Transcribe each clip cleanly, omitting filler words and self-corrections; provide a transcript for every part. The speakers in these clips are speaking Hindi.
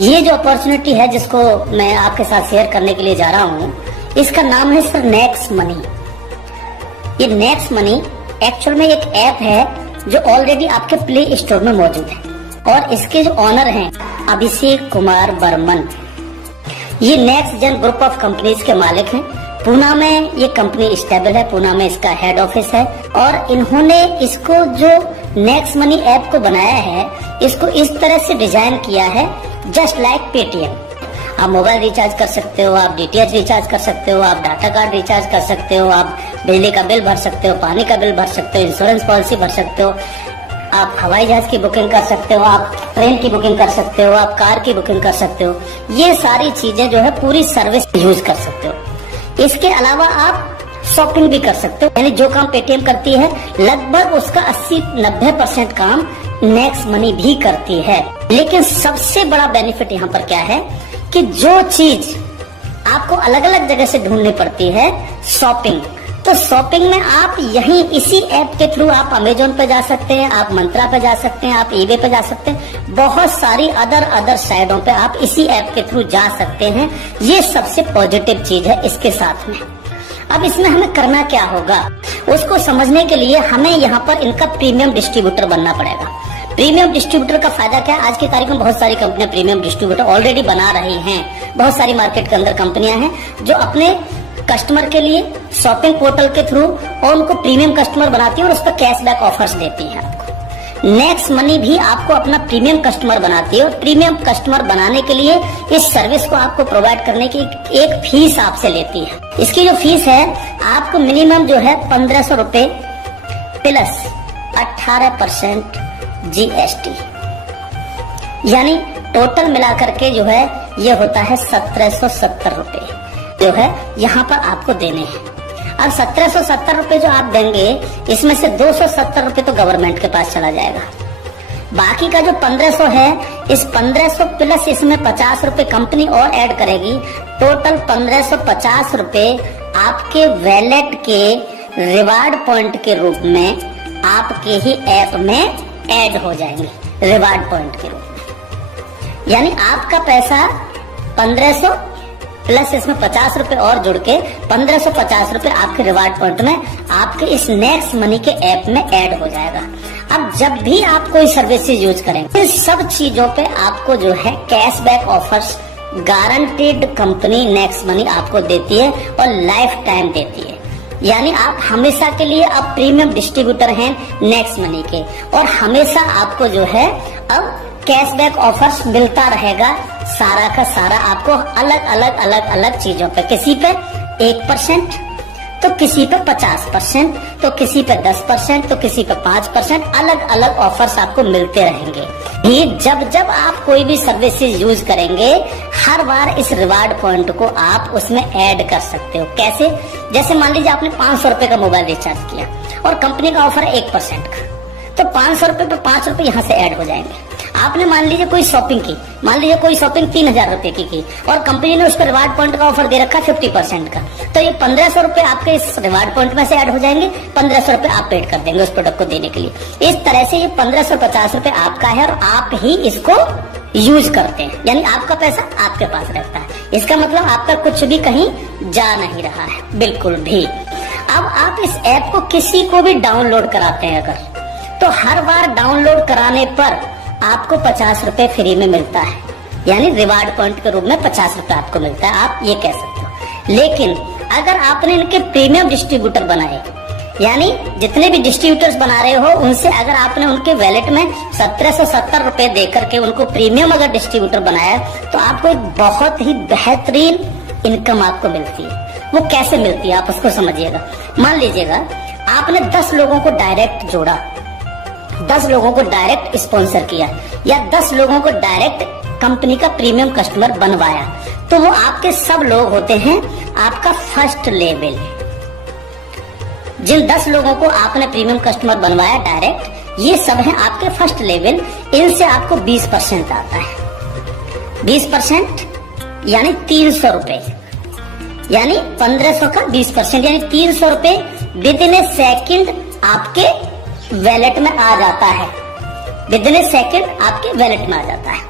ये जो अपॉर्चुनिटी है जिसको मैं आपके साथ शेयर करने के लिए जा रहा हूँ, इसका नाम है सर नेक्स्ट मनी। ये नेक्स्ट मनी एक्चुअल में एक ऐप है जो ऑलरेडी आपके प्ले स्टोर में मौजूद है और इसके जो ऑनर हैं अभिषेक कुमार बर्मन, ये next gen group of companies के मालिक हैं। पूना में ये कंपनी स्टेबल है, पूना में इसका हेड ऑफिस है और इन्होंने इसको जो नेक्स्ट मनी ऐप को बनाया है, इसको इस तरह से डिजाइन किया है जस्ट लाइक पेटीएम। आप मोबाइल रिचार्ज कर सकते हो, आप डीटीएच रिचार्ज कर सकते हो, आप डाटा कार्ड रिचार्ज कर सकते हो, आप बिजली का बिल भर सकते हो, पानी का बिल भर सकते हो, इंश्योरेंस पॉलिसी भर सकते हो, आप हवाई जहाज की बुकिंग कर सकते हो, आप ट्रेन की बुकिंग कर सकते हो, आप कार की बुकिंग कर सकते हो। ये सारी चीजें जो है पूरी सर्विस यूज कर सकते हो। इसके अलावा आप शॉपिंग भी कर सकते हो, यानी जो काम पेटीएम करती है लगभग उसका 80-90% काम नेक्स्ट मनी भी करती है। लेकिन सबसे बड़ा बेनिफिट यहाँ पर क्या है कि जो चीज आपको अलग अलग जगह से ढूंढनी पड़ती है, शॉपिंग, तो शॉपिंग में आप यहीं इसी ऐप के थ्रू आप अमेजोन पे जा सकते हैं, आप मंत्रा पे जा सकते हैं, आप ईबे पे जा सकते हैं, बहुत सारी अदर साइडों पे आप इसी ऐप के थ्रू जा सकते हैं। ये सबसे पॉजिटिव चीज है इसके साथ में। अब इसमें हमें करना क्या होगा, उसको समझने के लिए हमें यहाँ पर इनका प्रीमियम डिस्ट्रीब्यूटर बनना पड़ेगा। प्रीमियम डिस्ट्रीब्यूटर का फायदा क्या है, आज की तारीख में बहुत सारी कंपनियां प्रीमियम डिस्ट्रीब्यूटर ऑलरेडी बना रही हैं। बहुत सारी मार्केट के अंदर कंपनियां हैं जो अपने कस्टमर के लिए शॉपिंग पोर्टल के थ्रू और उनको प्रीमियम कस्टमर बनाती है और उस पर कैशबैक ऑफर्स देती है आपको। नेक्स्ट मनी भी आपको अपना प्रीमियम कस्टमर बनाती है और प्रीमियम कस्टमर बनाने के लिए इस सर्विस को आपको प्रोवाइड करने की एक फीस आपसे लेती है। इसकी जो फीस है आपको मिनिमम जो है 1500 रुपए प्लस 18% जीएसटी, यानी टोटल मिलाकर के जो है ये होता है 1770 रुपए जो है यहाँ पर आपको देने हैं। अब 1770 रुपए जो आप देंगे, इसमें से 270 रुपए तो गवर्नमेंट के पास चला जाएगा। बाकी का जो 1500 है, इस 1500 प्लस इसमें 50 रुपए कंपनी और ऐड करेगी, टोटल 1550 रुपए आपके वैलेट के रिवार्ड पॉइंट के रूप में आपके ही ऐप में ऐड हो जाएंगे रिवार्ड पॉइंट के रूप में। यानी आपका पैसा 1500 प्लस इसमें 50 रुपए और जुड़ के 1550 रुपए आपके रिवार्ड पॉइंट में आपके इस नेक्स्ट मनी के ऐप में ऐड हो जाएगा। अब जब भी आप कोई सर्विसेज यूज करेंगे, इन सब चीजों पे आपको जो है cashback offers guaranteed company next money आपको देती है और लाइफ टाइम देती है। यानी आप हमेशा के लिए अब प्रीमियम डिस्ट्रीब्यूटर हैं नेक्स्ट मनी के और हमेशा आपको जो है अब कैशबैक ऑफर्स मिलता रहेगा। सारा का सारा आपको अलग चीजों पे, किसी पे 1%, तो किसी पे 50%, तो किसी पे 10%, तो किसी पे 5%, अलग ऑफर्स आपको मिलते रहेंगे। ये जब आप कोई भी सर्विसेज यूज करेंगे, हर बार इस रिवार्ड पॉइंट को आप उसमें ऐड कर सकते हो। कैसे? जैसे मान लीजिए आपने 500 रुपए का मोबाइल रिचार्ज किया और कंपनी का ऑफर है 1% का, तो 500 रुपए पे 5 रुपए यहाँ से ऐड हो जाएंगे। आपने मान लीजिए कोई शॉपिंग की, मान लीजिए कोई शॉपिंग 3000 रुपए की और कंपनी ने उस पर रिवार्ड पॉइंट का ऑफर दे रखा 50% का, तो ये 1500 रुपए आपके इस रिवार्ड पॉइंट में से ऐड हो जाएंगे, 1500 रुपए आप पेड कर देंगे उस प्रोडक्ट को देने के लिए। इस तरह से ये 1550 रुपए आपका है और आप ही इसको यूज करते हैं, यानी आपका पैसा आपके पास रहता है। इसका मतलब आपका कुछ भी कहीं जा नहीं रहा है, बिल्कुल भी। अब आप इस ऐप को किसी को भी डाउनलोड कराते हैं अगर, तो हर बार डाउनलोड कराने पर आपको 50 रुपए फ्री में मिलता है, यानी रिवार्ड पॉइंट के रूप में 50 रुपए आपको मिलता है, आप ये कह सकते हो। लेकिन अगर आपने इनके प्रीमियम डिस्ट्रीब्यूटर बनाए, यानी जितने भी डिस्ट्रीब्यूटर्स बना रहे हो उनसे अगर आपने उनके वैलेट में 1770 रुपए देकर के उनको प्रीमियम अगर डिस्ट्रीब्यूटर बनाया, तो आपको एक बहुत ही बेहतरीन इनकम आपको मिलती है। वो कैसे मिलती है आप उसको समझिएगा। मान लीजिएगा आपने 10 लोगों को डायरेक्ट जोड़ा, 10 लोगों को डायरेक्ट स्पॉन्सर किया या 10 लोगों को डायरेक्ट कंपनी का प्रीमियम कस्टमर बनवाया, तो वो आपके सब लोग होते हैं आपका फर्स्ट लेवल। जिन 10 लोगों को आपने प्रीमियम कस्टमर बनवाया डायरेक्ट, ये सब हैं आपके फर्स्ट लेवल। इनसे आपको 20% आता है। 20% यानी 300 रुपए, यानी 1500 का 20% यानी 300 रुपए विद इन ए सेकेंड आपके वैलेट में आ जाता है। विद इन ए सेकेंड आपके वैलेट में आ जाता है।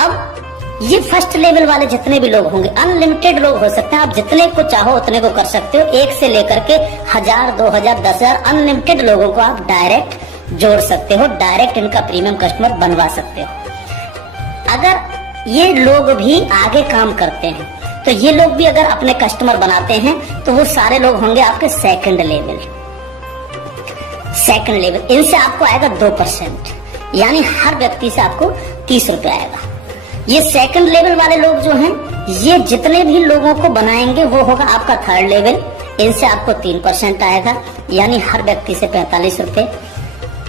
अब ये फर्स्ट लेवल वाले जितने भी लोग होंगे, अनलिमिटेड लोग हो सकते हैं, आप जितने को चाहो उतने को कर सकते हो, एक से लेकर के 1000, 2000, 10,000 अनलिमिटेड लोगों को आप डायरेक्ट जोड़ सकते हो, डायरेक्ट इनका प्रीमियम कस्टमर बनवा सकते हो। अगर ये लोग भी आगे काम करते हैं तो ये लोग भी अगर अपने कस्टमर बनाते हैं तो वो सारे लोग होंगे आपके सेकंड लेवल। सेकंड लेवल इनसे आपको आएगा 2%, यानी हर व्यक्ति से आपको 30 रुपए आएगा। ये सेकंड लेवल वाले लोग जो हैं, ये जितने भी लोगों को बनाएंगे वो होगा आपका थर्ड लेवल, इनसे आपको 3% आएगा, यानी हर व्यक्ति से 45 रुपए।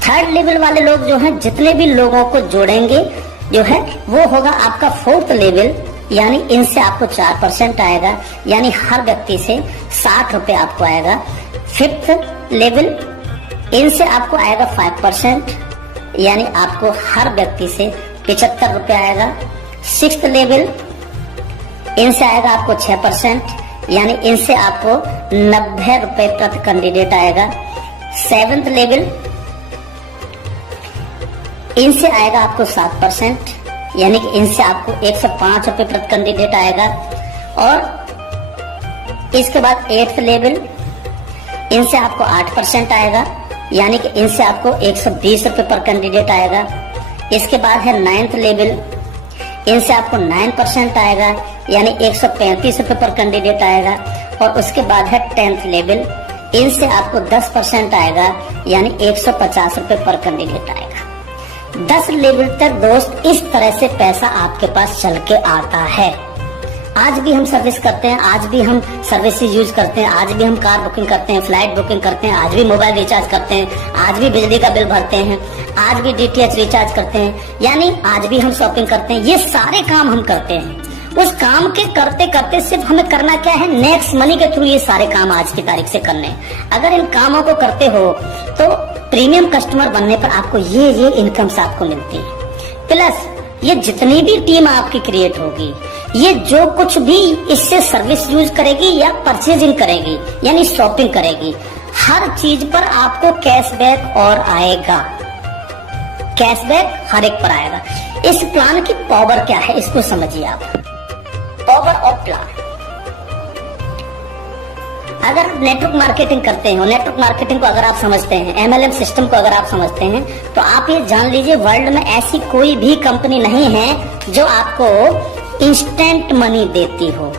थर्ड लेवल वाले लोग जो हैं, जितने भी लोगों को जोड़ेंगे जो है वो होगा आपका फोर्थ लेवल, यानी इनसे आपको 4% आएगा, यानी हर व्यक्ति से 60 रुपए आपको आएगा। फिफ्थ लेवल इनसे आपको आएगा 5%, यानी आपको हर व्यक्ति से 75 रुपए आएगा। सिक्स्थ लेवल इनसे आएगा आपको 6%, यानी इनसे आपको 90 रुपए प्रति कैंडिडेट आएगा। सेवेंथ लेवल इनसे आएगा आपको 7%, यानी कि इनसे आपको 105 रुपए प्रति कैंडिडेट आएगा। और इसके बाद एट्थ लेवल इनसे आपको 8% आएगा, यानी कि इनसे आपको 120 रुपए पर कैंडिडेट आएगा। इसके बाद है नाइन्थ लेवल, इनसे आपको 9% आएगा, यानी 135 रुपए पर कैंडिडेट आएगा। और उसके बाद है 10th लेवल, इनसे आपको 10% आएगा, यानी 150 रुपए पर कैंडिडेट आएगा। 10 लेवल तक दोस्त इस तरह से पैसा आपके पास चल के आता है। आज भी हम सर्विस करते हैं, आज भी हम सर्विसेज यूज करते हैं, आज भी हम कार बुकिंग करते हैं, फ्लाइट बुकिंग करते हैं, आज भी मोबाइल रिचार्ज करते हैं, आज भी बिजली का बिल भरते हैं, आज भी DTH रिचार्ज करते हैं, यानी आज भी हम शॉपिंग करते हैं। ये सारे काम हम करते हैं। उस काम के करते करते सिर्फ हमें करना क्या है, नेक्स्ट मनी के थ्रू ये सारे काम आज की तारीख से करने हैं। अगर इन कामों को करते हो तो प्रीमियम कस्टमर बनने पर आपको ये इनकम्स आपको मिलती है। प्लस ये जितनी भी टीम आपकी क्रिएट होगी, ये जो कुछ भी इससे सर्विस यूज करेगी या परचेजिंग करेगी, यानी शॉपिंग करेगी, हर चीज पर आपको कैशबैक और आएगा। कैशबैक हर एक पर आएगा। इस प्लान की पावर क्या है, इसको समझिए आप। पावर ऑफ प्लान, अगर नेटवर्क मार्केटिंग करते हो, नेटवर्क मार्केटिंग को अगर आप समझते हैं, MLM सिस्टम को अगर आप समझते हैं, तो आप ये जान लीजिए वर्ल्ड में ऐसी कोई भी कंपनी नहीं है जो आपको इंस्टेंट मनी देती हो।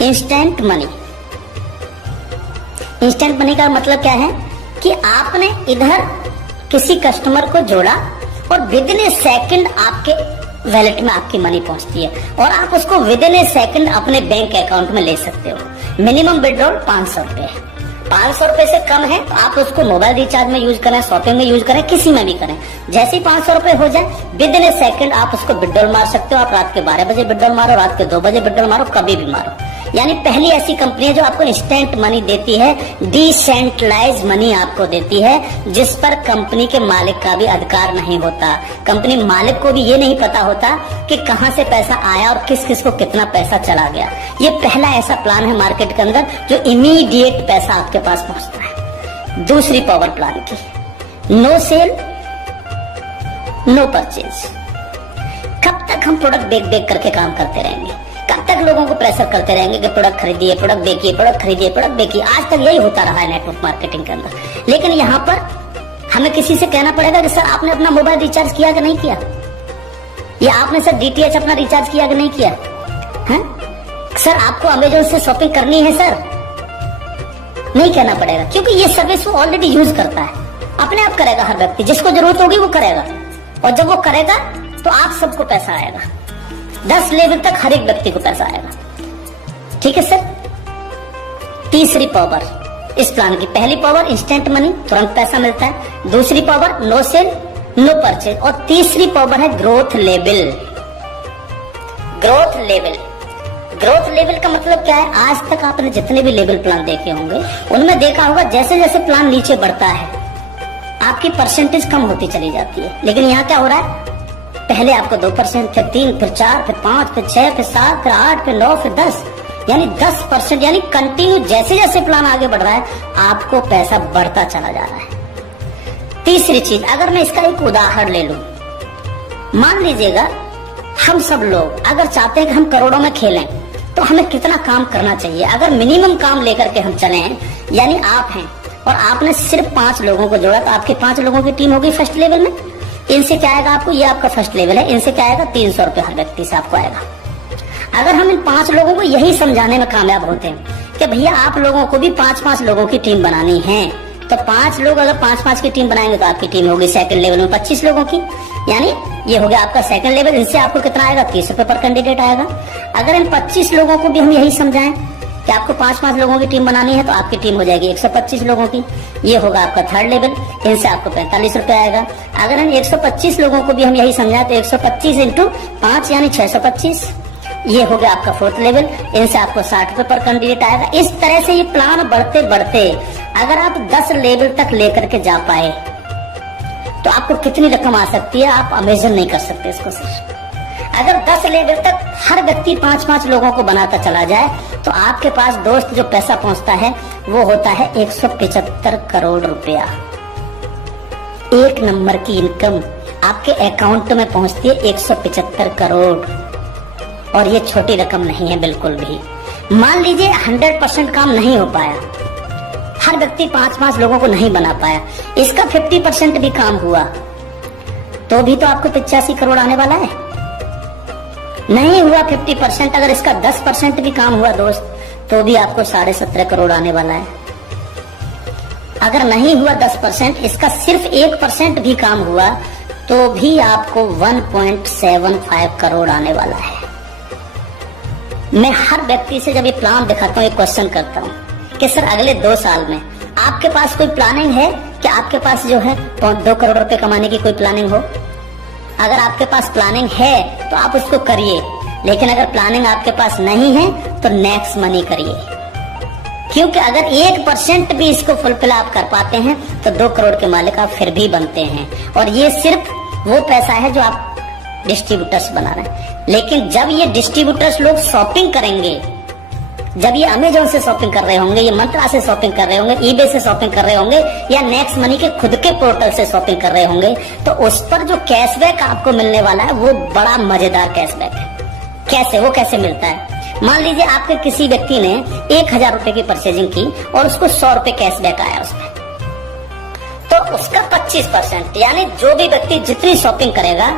इंस्टेंट मनी, इंस्टेंट मनी का मतलब क्या है कि आपने इधर किसी कस्टमर को जोड़ा और विद इन ए सेकंड आपके वैलेट में आपकी मनी पहुंचती है और आप उसको विद इन ए सेकंड अपने बैंक अकाउंट में ले सकते हो। मिनिमम विड्रॉल 500 रुपए है। 500 रुपए से कम है तो आप उसको मोबाइल रिचार्ज में यूज करें, शॉपिंग में यूज करें, किसी में भी करें। जैसे ही 500 रुपए हो जाए विद इन ए सेकंड आप उसको विड्रॉल मार सकते हो। आप रात के 12 बजे विड्रॉल मारो, रात के 2 बजे विड्रॉल मारो, कभी भी मारो। यानी पहली ऐसी कंपनी है जो आपको इंस्टेंट मनी देती है, डिसेंट्रलाइज मनी आपको देती है, जिस पर कंपनी के मालिक का भी अधिकार नहीं होता। कंपनी मालिक को भी ये नहीं पता होता कि कहां से पैसा आया और किस किस को कितना पैसा चला गया। ये पहला ऐसा प्लान है मार्केट के अंदर जो इमीडिएट पैसा आपके पास पहुंचता है। दूसरी पावर प्लान की, नो सेल नो परचेज। कब तक हम प्रोडक्ट देख करके काम करते रहेंगे? कब तक लोगों को प्रेशर करते रहेंगे कि प्रोडक्ट खरीदिए, प्रोडक्ट देखिए, प्रोडक्ट खरीदिए, प्रोडक्ट देखिए? आज तक यही होता रहा है नेटवर्क मार्केटिंग के अंदर। लेकिन यहाँ पर हमें किसी से कहना पड़ेगा कि सर आपने अपना मोबाइल रिचार्ज किया कि नहीं किया, या आपने सर DTH अपना रिचार्ज किया कि नहीं किया है? सर आपको अमेजोन से शॉपिंग करनी है सर, नहीं कहना पड़ेगा, क्योंकि ये सर्विस वो ऑलरेडी यूज करता है। अपने आप करेगा, हर व्यक्ति जिसको जरूरत होगी वो करेगा, और जब वो करेगा तो आप सबको पैसा आएगा। 10 लेवल तक हर एक व्यक्ति को पैसा आएगा। ठीक है सर। तीसरी पावर इस प्लान की, पहली पावर इंस्टेंट मनी, तुरंत पैसा मिलता है। दूसरी power no sale no purchase, और तीसरी पावर है growth level. Growth level, growth level का मतलब क्या है? आज तक आपने जितने भी लेवल प्लान देखे होंगे उनमें देखा होगा जैसे जैसे प्लान नीचे बढ़ता है आपकी परसेंटेज कम होती चली जाती है। लेकिन यहाँ क्या हो रहा है? पहले आपको 2%, फिर 3, फिर 4, फिर 5, फिर 6, फिर 7, फिर 8, फिर 9, फिर 10, यानी 10%, यानी कंटिन्यू जैसे जैसे प्लान आगे बढ़ रहा है आपको पैसा बढ़ता चला जा रहा है। तीसरी चीज, अगर मैं इसका एक उदाहरण ले लूं, मान लीजिएगा हम सब लोग अगर चाहते हैं कि हम करोड़ों में खेलें तो हमें कितना काम करना चाहिए। अगर मिनिमम काम लेकर के हम चलें, यानी आप हैं और आपने सिर्फ 5 लोगों को जोड़ा तो आपके 5 लोगों की टीम होगी फर्स्ट लेवल में। इनसे क्या आएगा आपको, ये आपका फर्स्ट लेवल है, इनसे क्या आएगा 300 रुपए हर व्यक्ति से आपको आएगा। अगर हम इन 5 लोगों को यही समझाने में कामयाब होते हैं कि भैया आप लोगों को भी 5-5 लोगों की टीम बनानी है, तो 5 लोग अगर 5-5 की टीम बनाएंगे तो आपकी टीम होगी सेकंड लेवल में 25 लोगों की, यानी ये हो गया आपका सेकंड लेवल। इनसे आपको कितना आएगा 30 रुपए पर कैंडिडेट आएगा। अगर इन 25 लोगों को भी हम यही समझाएं कि आपको 5-5 लोगों की टीम बनानी है तो आपकी टीम हो जाएगी 125 लोगों की, ये होगा आपका थर्ड लेवल। इनसे आपको 45 रुपए आएगा। अगर इन 125 लोगों को भी हम यही समझाएं तो 125 इंटू 5 यानी 625, ये हो गया आपका फोर्थ लेवल। इनसे आपको 60 रुपए पर कैंडिडेट आएगा। इस तरह से ये प्लान बढ़ते बढ़ते अगर आप 10 लेवल तक लेकर के जा पाए तो आपको कितनी रकम आ सकती है, आप इमेजिन नहीं कर सकते इसको सर। अगर 10 लेवल तक हर व्यक्ति 5-5 लोगों को बनाता चला जाए तो आपके पास दोस्त जो पैसा पहुंचता है वो होता है 175 करोड़ रुपया। 1 नंबर की इनकम आपके अकाउंट में पहुंचती है 175 करोड़, और ये छोटी रकम नहीं है बिल्कुल भी। मान लीजिए 100% काम नहीं हो पाया, हर व्यक्ति 5-5 लोगों को नहीं बना पाया, इसका 50% भी काम हुआ तो भी तो आपको 85 करोड़ आने वाला है। नहीं हुआ 50%, अगर इसका 10% भी काम हुआ दोस्त तो भी आपको 17.5 करोड़ आने वाला है। अगर नहीं हुआ 10%, इसका सिर्फ 1% भी काम हुआ तो भी आपको 1.75 करोड़ आने वाला है। मैं हर व्यक्ति से जब ये प्लान दिखाता हूँ एक क्वेश्चन करता हूँ कि सर अगले 2 साल में आपके पास कोई प्लानिंग है कि आपके पास जो है 2 करोड़ रुपए कमाने की कोई प्लानिंग हो। अगर आपके पास प्लानिंग है तो आप उसको करिए, लेकिन अगर प्लानिंग आपके पास नहीं है तो नेक्स्ट मनी करिए, क्योंकि अगर 1% भी इसको फुलफिल आप कर पाते हैं तो 2 करोड़ के मालिक आप फिर भी बनते हैं। और ये सिर्फ वो पैसा है जो आप डिस्ट्रीब्यूटर्स बना रहे हैं। लेकिन जब ये डिस्ट्रीब्यूटर्स लोग शॉपिंग करेंगे, जब ये अमेजोन से शॉपिंग कर रहे होंगे, ये मंत्रा से शॉपिंग कर रहे होंगे, ईबे से शॉपिंग कर रहे होंगे, या नेक्स्ट मनी के खुद के पोर्टल से शॉपिंग कर रहे होंगे, तो उस पर जो कैशबैक आपको मिलने वाला है वो बड़ा मजेदार कैशबैक है। कैसे, वो कैसे मिलता है? मान लीजिए आपके किसी व्यक्ति ने 1000 रुपए की परचेजिंग की और उसको 100 रुपए कैशबैक आया उसमें, तो उसका 25% यानी जो भी व्यक्ति जितनी शॉपिंग करेगा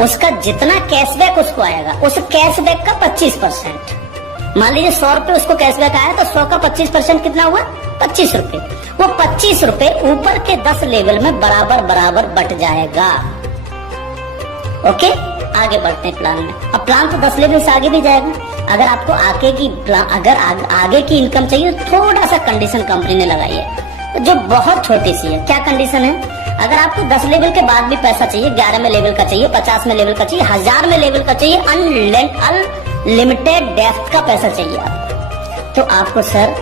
उसका जितना कैशबैक उसको आएगा, उस कैशबैक का 25%। मान लीजिए 100 रुपए उसको कैशबैक आया तो 100 का 25% कितना हुआ 25 रुपए। वो 25 रुपए ऊपर के 10 लेवल में बराबर बराबर बट जाएगा। ओके, आगे बढ़ते हैं प्लान में। अब प्लान तो 10 लेवल से आगे भी जाएगा। अगर आपको आगे की इनकम चाहिए तो थोड़ा सा कंडीशन कंपनी ने लगाई है जो बहुत छोटी सी है। क्या कंडीशन है? अगर आपको 10 लेवल के बाद भी पैसा चाहिए, 11 में लेवल का चाहिए, 50 में लेवल का चाहिए, 1000 में लेवल का चाहिए, अनलिमिटेड डेप्थ का पैसा चाहिए आपको, तो आपको सर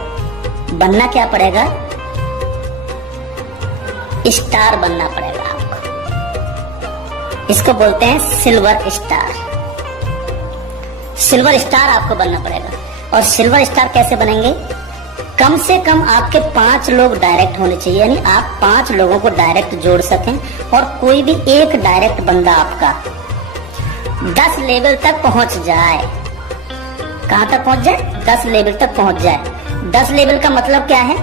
बनना क्या पड़ेगा? स्टार बनना पड़ेगा आपको। इसको बोलते हैं सिल्वर स्टार। सिल्वर स्टार आपको बनना पड़ेगा। और सिल्वर स्टार कैसे बनेंगे? कम से कम आपके 5 लोग डायरेक्ट होने चाहिए, यानी आप 5 लोगों को डायरेक्ट जोड़ सकें और कोई भी एक डायरेक्ट बंदा आपका 10 लेवल तक पहुंच जाए। कहां तक पहुंच जाए? 10 लेवल तक पहुंच जाए। 10 लेवल का मतलब क्या है?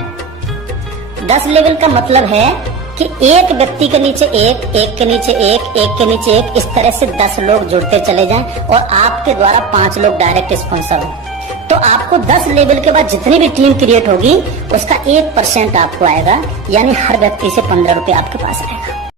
10 लेवल का मतलब है कि एक व्यक्ति के नीचे एक, एक के नीचे एक, एक के नीचे एक, इस तरह से 10 लोग जुड़ते चले जाएं और आपके द्वारा 5 लोग डायरेक्ट स्पॉन्सर हो। तो आपको 10 लेवल के बाद जितनी भी टीम क्रिएट होगी उसका 1% आपको आएगा, यानी हर व्यक्ति से 15 रुपए आपके पास आएगा।